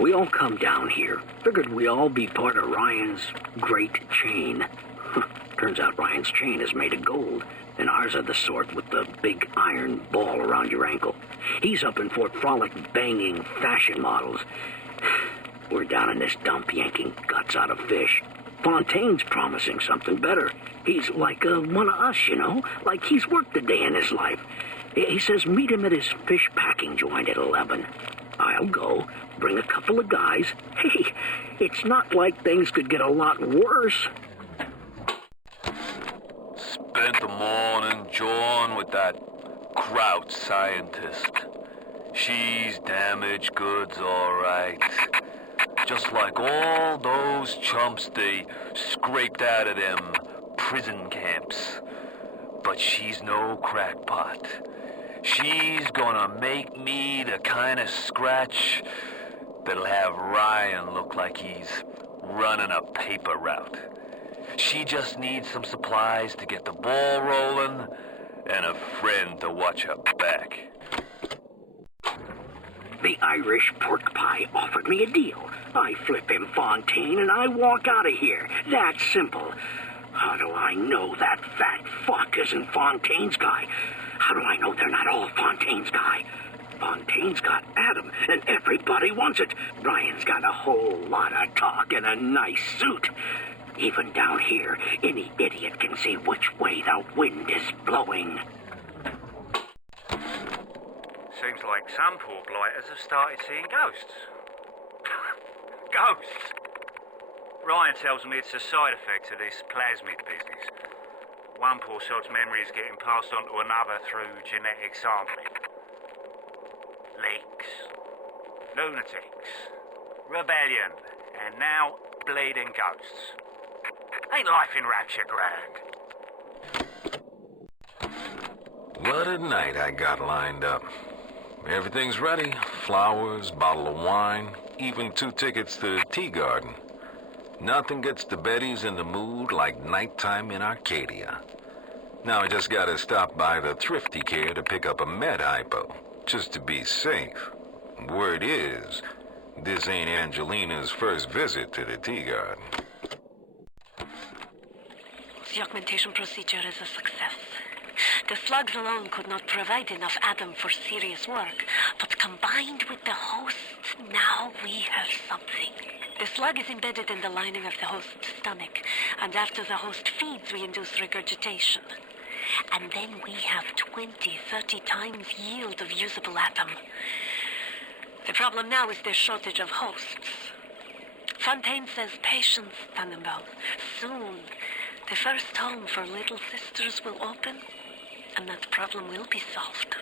We all come down here. Figured we all be part of Ryan's great chain. Turns out Ryan's chain is made of gold, and ours are the sort with the big iron ball around your ankle. He's up in Fort Frolic banging fashion models. We're down in this dump yanking guts out of fish. Fontaine's promising something better. He's like one of us, you know? Like he's worked a day in his life. He says meet him at his fish packing joint at 11. I'll go, bring a couple of guys. Hey, it's not like things could get a lot worse. Spent the morning jawing with that Kraut scientist. She's damaged goods, all right. Just like all those chumps they scraped out of them prison camps. But she's no crackpot. She's gonna make me the kind of scratch that'll have Ryan look like he's running a paper route. She just needs some supplies to get the ball rolling and a friend to watch her back. The Irish pork pie offered me a deal. I flip him Fontaine and I walk out of here. That's simple. How do I know that fat fuck isn't Fontaine's guy? How do I know they're not all Fontaine's guy? Fontaine's got Adam, and everybody wants it. Ryan's got a whole lot of talk and a nice suit. Even down here, any idiot can see which way the wind is blowing. Seems like some poor blighters have started seeing ghosts. Ghosts? Ryan tells me it's a side effect of this plasmid business. One poor sod's memory is getting passed on to another through genetic sampling. Leaks, lunatics, rebellion, and now bleeding ghosts. Ain't life in Rapture grand? What a night I got lined up. Everything's ready. Flowers, bottle of wine, even 2 tickets to the tea garden. Nothing gets the Bettys in the mood like nighttime in Arcadia. Now I just gotta stop by the Thrifty Care to pick up a med hypo, just to be safe. Word is, this ain't Angelina's first visit to the tea garden. The augmentation procedure is a success. The slugs alone could not provide enough Adam for serious work, but combined with the host, now we have something. The slug is embedded in the lining of the host's stomach, and after the host feeds, we induce regurgitation. And then we have 20, 30 times yield of usable Adam. The problem now is their shortage of hosts. Fontaine says patience, Tenenbaum. Soon, the first home for little sisters will open, and that problem will be solved.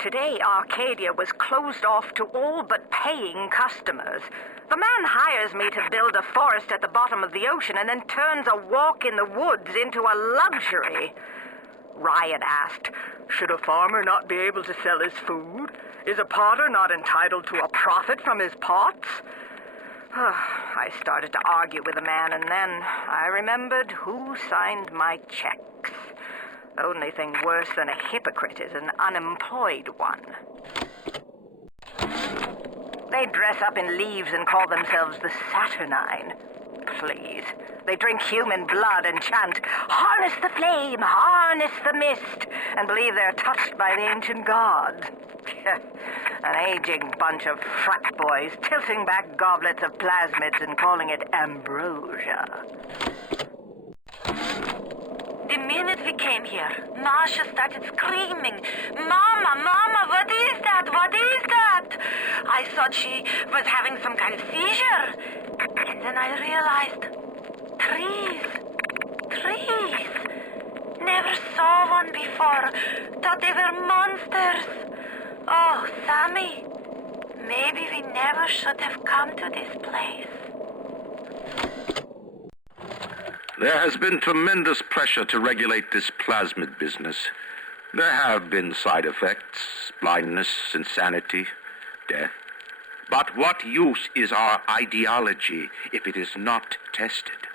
Today, Arcadia was closed off to all but paying customers. The man hires me to build a forest at the bottom of the ocean and then turns a walk in the woods into a luxury. Ryan asked, should a farmer not be able to sell his food? Is a potter not entitled to a profit from his pots? I started to argue with the man, and then I remembered who signed my checks. The only thing worse than a hypocrite is an unemployed one. They dress up in leaves and call themselves the Saturnine. Please. They drink human blood and chant, harness the flame, harness the mist, and believe they're touched by the ancient gods. An aging bunch of frat boys tilting back goblets of plasmids and calling it ambrosia. The minute we came here, Masha started screaming, Mama, Mama, what is that? What is that? I thought she was having some kind of seizure. And then I realized, trees. Never saw one before. Thought they were monsters. Oh, Sammy, maybe we never should have come to this place. There has been tremendous pressure to regulate this plasmid business. There have been side effects, blindness, insanity, death. But what use is our ideology if it is not tested?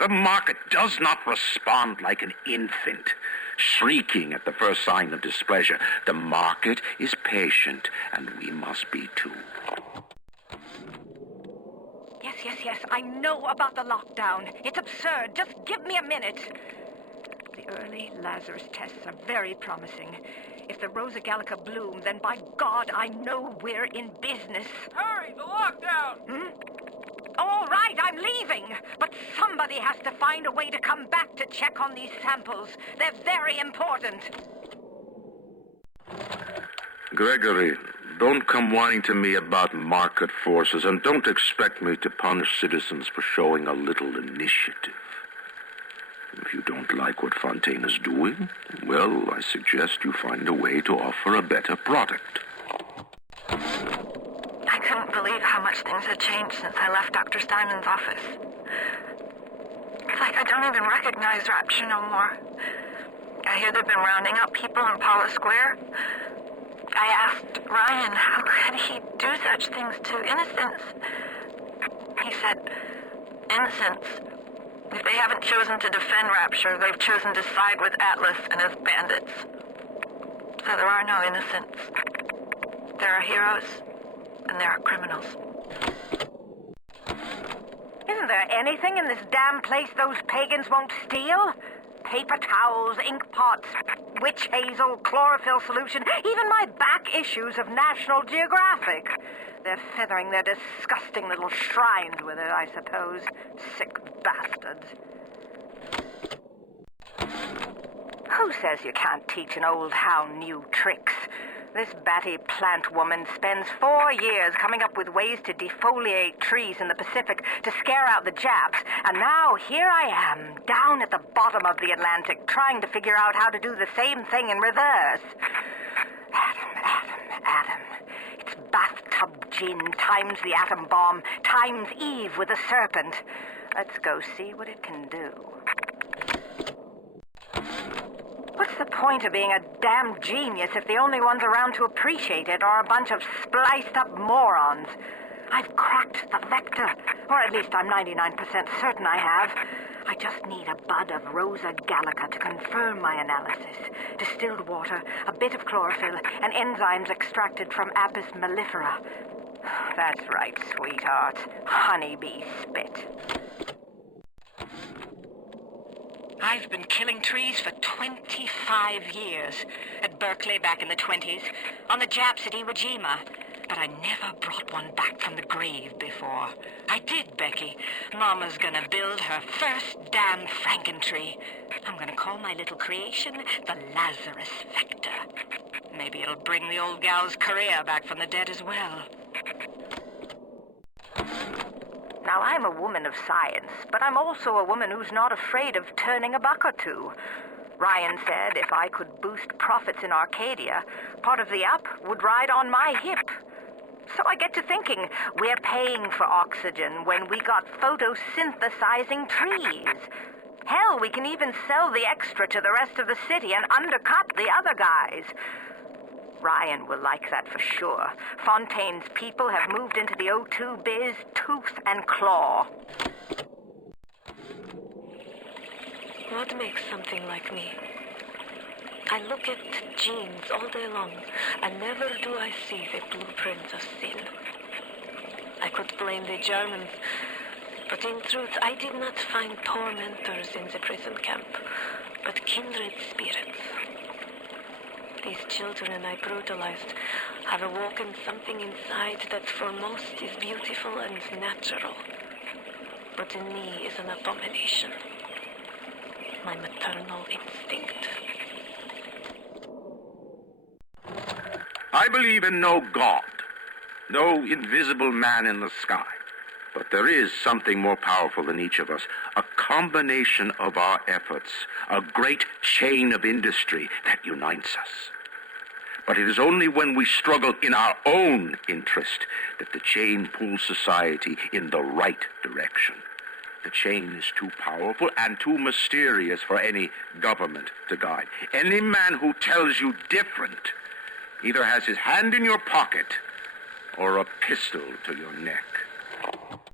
The market does not respond like an infant. shrieking at the first sign of displeasure. The market is patient, and we must be too. Yes, I know about the lockdown. It's absurd. Just give me a minute. The early Lazarus tests are very promising. If the Rosa Gallica bloom, then by God, I know we're in business. Hurry, the lockdown! All right, I'm leaving. But somebody has to find a way to come back to check on these samples. They're very important. Gregory, don't come whining to me about market forces, and don't expect me to punish citizens for showing a little initiative. If you don't like what Fontaine is doing, well, I suggest you find a way to offer a better product. I couldn't believe how much things had changed since I left Dr. Steinman's office. It's like I don't even recognize Rapture no more. I hear they've been rounding up people in Paula Square. I asked Ryan how could he do such things to innocents. He said, innocents, if they haven't chosen to defend Rapture, they've chosen to side with Atlas and his bandits. So there are no innocents. There are heroes, and there are criminals. Isn't there anything in this damn place those pagans won't steal? Paper towels, ink pots, witch hazel, chlorophyll solution, even my back issues of National Geographic. They're feathering their disgusting little shrines with it, I suppose. Sick bastards. Who says you can't teach an old hound new tricks? This batty plant woman spends 4 years coming up with ways to defoliate trees in the Pacific to scare out the Japs, and now here I am, down at the bottom of the Atlantic, trying to figure out how to do the same thing in reverse. Adam. It's bathtub gin times the atom bomb times Eve with a serpent. Let's go see what it can do. What's the point of being a damn genius if the only ones around to appreciate it are a bunch of spliced-up morons? I've cracked the vector, or at least I'm 99% certain I have. I just need a bud of Rosa Gallica to confirm my analysis. Distilled water, a bit of chlorophyll, and enzymes extracted from Apis mellifera. That's right, sweetheart. Honeybee spit. I've been killing trees for 25 years. At Berkeley back in the 20s, on the Japs at Iwo Jima. But I never brought one back from the grave before. I did, Becky. Mama's gonna build her first damn Frankentree. I'm gonna call my little creation the Lazarus Vector. Maybe it'll bring the old gal's career back from the dead as well. Now, I'm a woman of science, but I'm also a woman who's not afraid of turning a buck or two. Ryan said if I could boost profits in Arcadia, part of the up would ride on my hip. So I get to thinking, we're paying for oxygen when we got photosynthesizing trees. Hell, we can even sell the extra to the rest of the city and undercut the other guys. Ryan will like that for sure. Fontaine's people have moved into the O2 biz tooth and claw. What makes something like me? I look at genes all day long, and never do I see the blueprint of sin. I could blame the Germans, but in truth I did not find tormentors in the prison camp, but kindred spirits. These children I brutalized have awoken something inside that for most is beautiful and natural, but in me is an abomination. My maternal instinct. I believe in no God, no invisible man in the sky. But there is something more powerful than each of us, a combination of our efforts, a great chain of industry that unites us. But it is only when we struggle in our own interest that the chain pulls society in the right direction. The chain is too powerful and too mysterious for any government to guide. Any man who tells you different either has his hand in your pocket or a pistol to your neck.